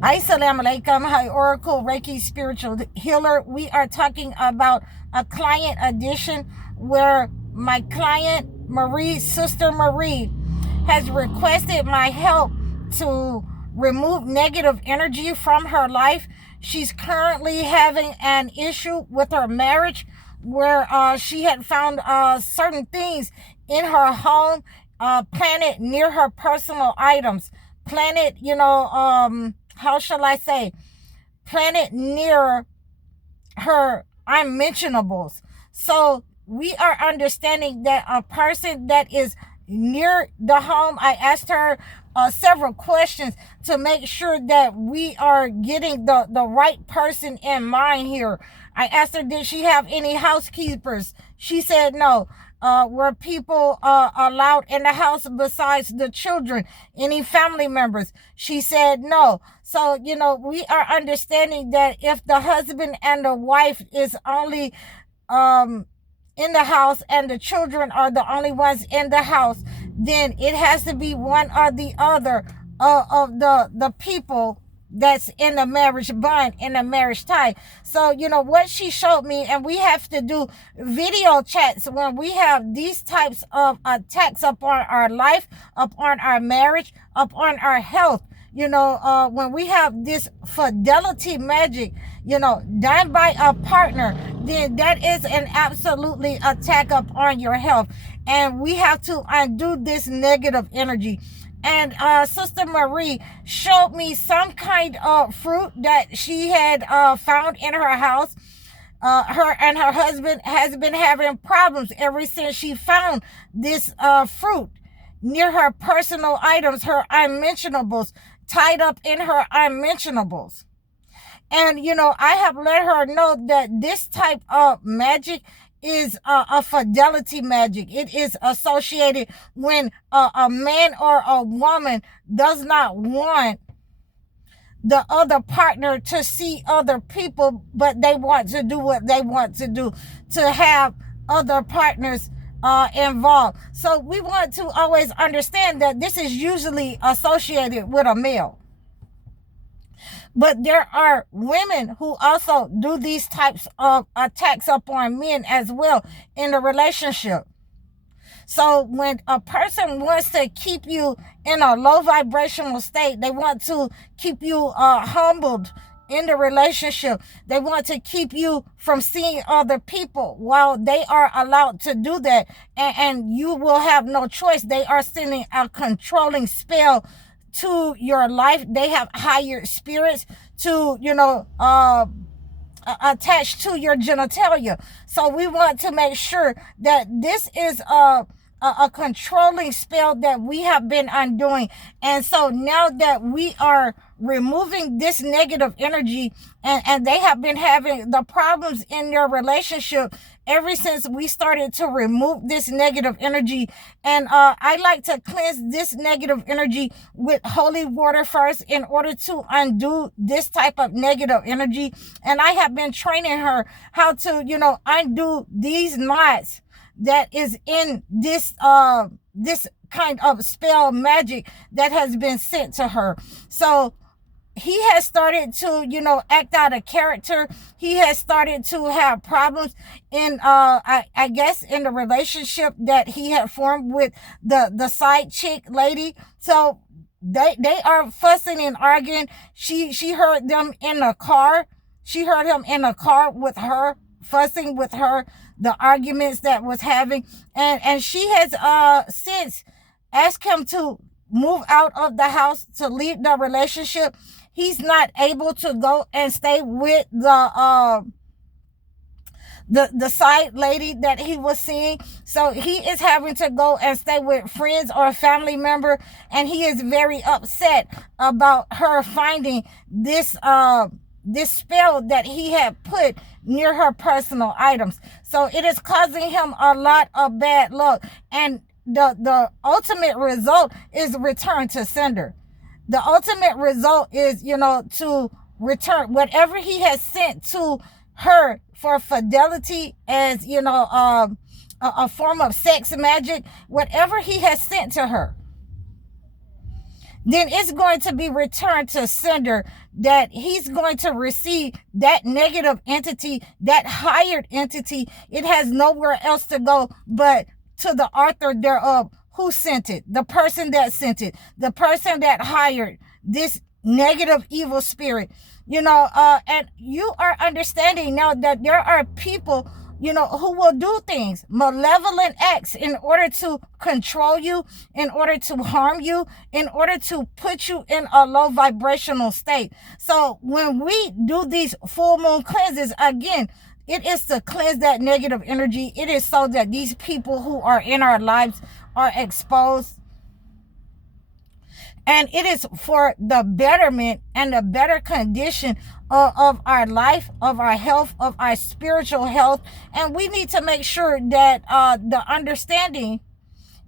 Assalamu alaikum. Hi, Oracle Reiki Spiritual Healer. We are talking about a client edition where my client Marie, Sister Marie, has requested my help to remove negative energy from her life. She's currently having an issue with her marriage where she had found certain things in her home planted near her personal items. Planted, how shall I say, planted near her unmentionables. So we are understanding that a person that is near the home, I asked her several questions to make sure that we are getting the right person in mind here. I asked her, did she have any housekeepers? She said no. Were people allowed in the house besides the children? Any family members? She said no. So, we are understanding that if the husband and the wife is only in the house and the children are the only ones in the house, then it has to be one or the other of the people that's in the marriage bond, in the marriage tie. So, what she showed me, and we have to do video chats when we have these types of attacks upon our life, upon our marriage, upon our health. When we have this fidelity magic, done by a partner, then that is an absolutely attack upon your health. And we have to undo this negative energy. And Sister Marie showed me some kind of fruit that she had found in her house. Her and her husband has been having problems ever since she found this fruit near her personal items, her unmentionables, tied up in her unmentionables. And, I have let her know that this type of magic is a fidelity magic. It is associated when a man or a woman does not want the other partner to see other people, but they want to do what they want to do, to have other partners involved. So we want to always understand that this is usually associated with a male. But there are women who also do these types of attacks upon men as well in a relationship. So when a person wants to keep you in a low vibrational state, they want to keep you humbled in the relationship. They want to keep you from seeing other people while they are allowed to do that. And you will have no choice. They are sending a controlling spell to your life. They have hired spirits to, attached to your genitalia. So we want to make sure that this is a controlling spell that we have been undoing. And so now that we are removing this negative energy, and they have been having the problems in their relationship ever since we started to remove this negative energy. And I like to cleanse this negative energy with holy water first in order to undo this type of negative energy. And I have been training her how to, undo these knots that is in this this kind of spell magic that has been sent to her. So he has started to, act out of character. He has started to have problems in, I guess, in the relationship that he had formed with the side chick lady. So they are fussing and arguing. She heard them in the car. She heard him in the car with her, fussing with her, the arguments that was having. And she has since asked him to move out of the house, to leave the relationship. He's not able to go and stay with the side lady that he was seeing. So he is having to go and stay with friends or a family member, and he is very upset about her finding this this spell that he had put near her personal items. So it is causing him a lot of bad luck, and the ultimate result is return to sender. The ultimate result is, to return whatever he has sent to her for fidelity, as, a form of sex magic, whatever he has sent to her. then it's going to be returned to sender, that he's going to receive that negative entity, that hired entity. It has nowhere else to go but to the author thereof. Who sent it? The person that sent it, the person that hired this negative evil spirit. And you are understanding now that there are people, who will do things, malevolent acts, in order to control you, in order to harm you, in order to put you in a low vibrational state. So when we do these full moon cleanses, again, it is to cleanse that negative energy. It is so that these people who are in our lives are exposed. And it is for the betterment and the better condition of our life, of our health, of our spiritual health. And we need to make sure that the understanding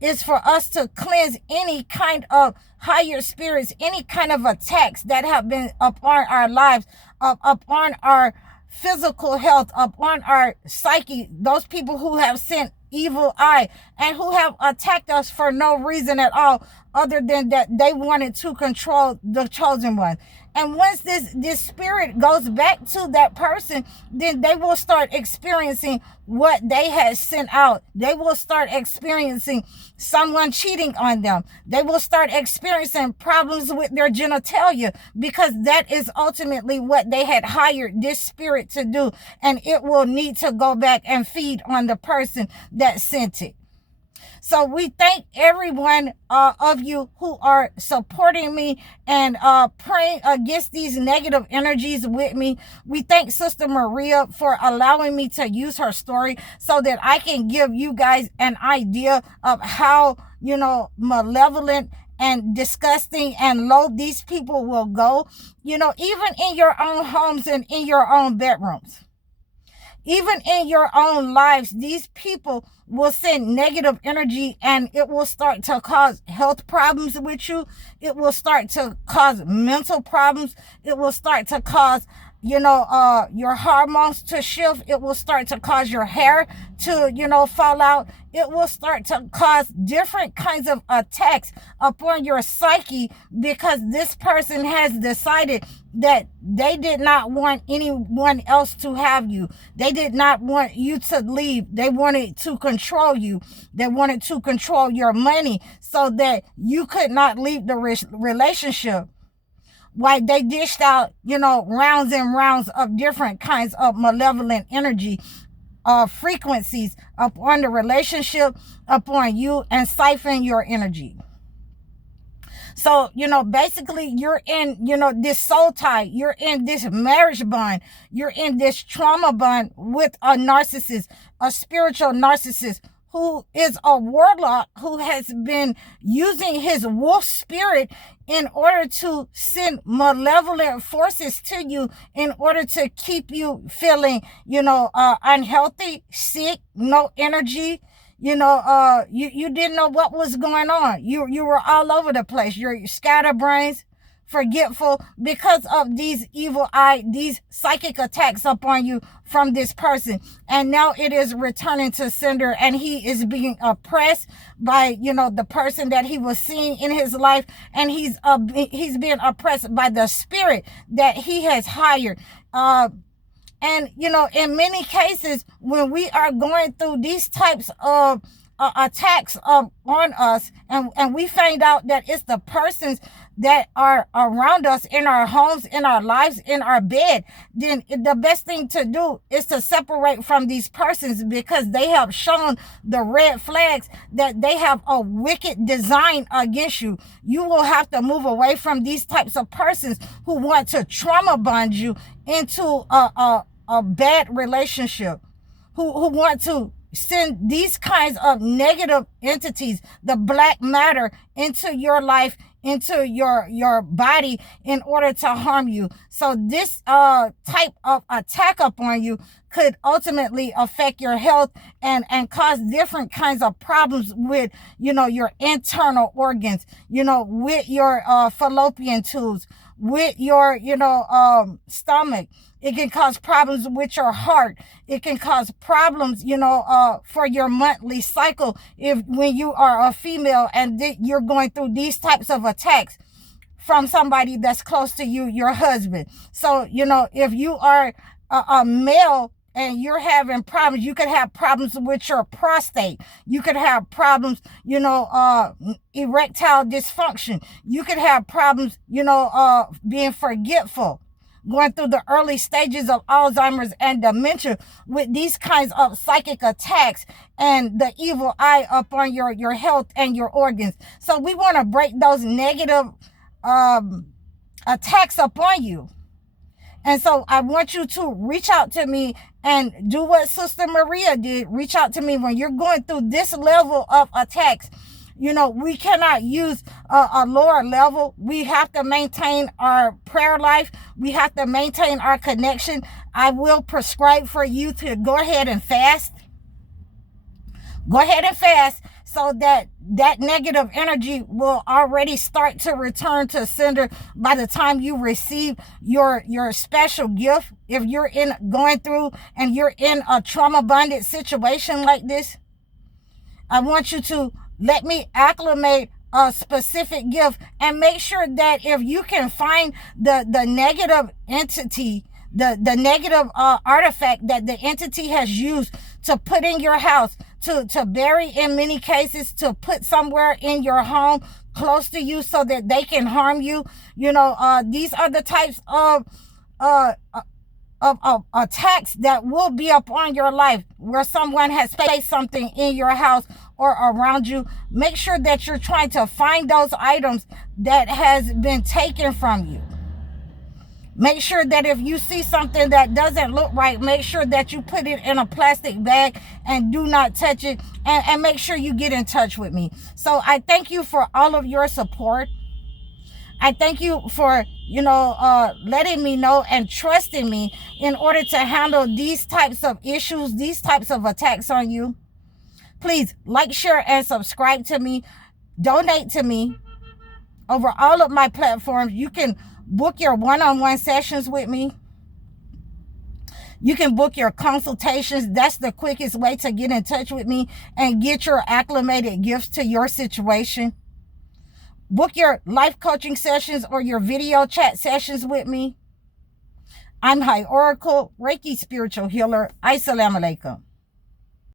is for us to cleanse any kind of higher spirits, any kind of attacks that have been upon our lives, upon our physical health, upon our psyche, those people who have sent evil eye and who have attacked us for no reason at all, other than that they wanted to control the chosen one. And once this spirit goes back to that person, then they will start experiencing what they had sent out. They will start experiencing someone cheating on them. They will start experiencing problems with their genitalia, because that is ultimately what they had hired this spirit to do. And it will need to go back and feed on the person that sent it. So we thank everyone of you who are supporting me and praying against these negative energies with me. We thank Sister Maria for allowing me to use her story so that I can give you guys an idea of how, malevolent and disgusting and low these people will go, even in your own homes and in your own bedrooms. Even in your own lives, these people will send negative energy, and it will start to cause health problems with you. It will start to cause mental problems. It will start to cause, your hormones to shift. It will start to cause your hair to, fall out. It will start to cause different kinds of attacks upon your psyche, because this person has decided that they did not want anyone else to have you. They did not want you to leave. They wanted to control you. They wanted to control your money so that you could not leave the relationship. Why they dished out, rounds and rounds of different kinds of malevolent energy, frequencies upon the relationship, upon you, and siphon your energy. So, basically you're in, this soul tie, you're in this marriage bond, you're in this trauma bond with a narcissist, a spiritual narcissist, who is a warlock, who has been using his wolf spirit in order to send malevolent forces to you, in order to keep you feeling, unhealthy, sick, no energy. You didn't know what was going on. You were all over the place. You're scatterbrains, forgetful, because of these evil eye, these psychic attacks upon you from this person. And now it is returning to sender, and he is being oppressed by, the person that he was seeing in his life, and he's being oppressed by the spirit that he has hired. And, in many cases, when we are going through these types of attacks on us, and we find out that it's the persons that are around us, in our homes, in our lives, in our bed, then the best thing to do is to separate from these persons, because they have shown the red flags that they have a wicked design against you. You will have to move away from these types of persons who want to trauma bond you into a bad relationship, who want to send these kinds of negative entities, the black matter, into your life, into your body, in order to harm you. So this type of attack upon you could ultimately affect your health and cause different kinds of problems with, your internal organs, with your fallopian tubes, with your, stomach. It can cause problems with your heart. It can cause problems, for your monthly cycle when you are a female and you're going through these types of attacks. from somebody that's close to you, your husband. So, you know, if you are a male and you're having problems, you could have problems with your prostate. You could have problems, you know, erectile dysfunction. You could have problems, you know, being forgetful, going through the early stages of Alzheimer's and dementia with these kinds of psychic attacks and the evil eye upon your health and your organs. So we want to break those negative attacks upon you. And so I want you to reach out to me and do what Sister Maria did. Reach out to me when you're going through this level of attacks. You know, we cannot use a lower level. We have to maintain our prayer life. We have to maintain our connection. I will prescribe for you to go ahead and fast. Go ahead and fast so that that negative energy will already start to return to sender by the time you receive your special gift. If you're going through and you're in a trauma bonded situation like this, I want you to let me acclimate a specific gift and make sure that if you can find the negative entity, the negative artifact that the entity has used to put in your house, to bury in many cases, to put somewhere in your home close to you so that they can harm you. You know, these are the types of attacks that will be upon your life where someone has placed something in your house or around you. Make sure that you're trying to find those items that has been taken from you. Make sure that if you see something that doesn't look right, make sure that you put it in a plastic bag and do not touch it, and make sure you get in touch with me. So I thank you for all of your support. I thank you for, you know, letting me know and trusting me in order to handle these types of issues, these types of attacks on you. Please like, share, and subscribe to me. Donate to me over all of my platforms. You can book your one-on-one sessions with me. You can book your consultations. That's the quickest way to get in touch with me and get your acclimated gifts to your situation. Book your life coaching sessions or your video chat sessions with me. I'm High Oracle, Reiki Spiritual Healer. Assalamu alaikum.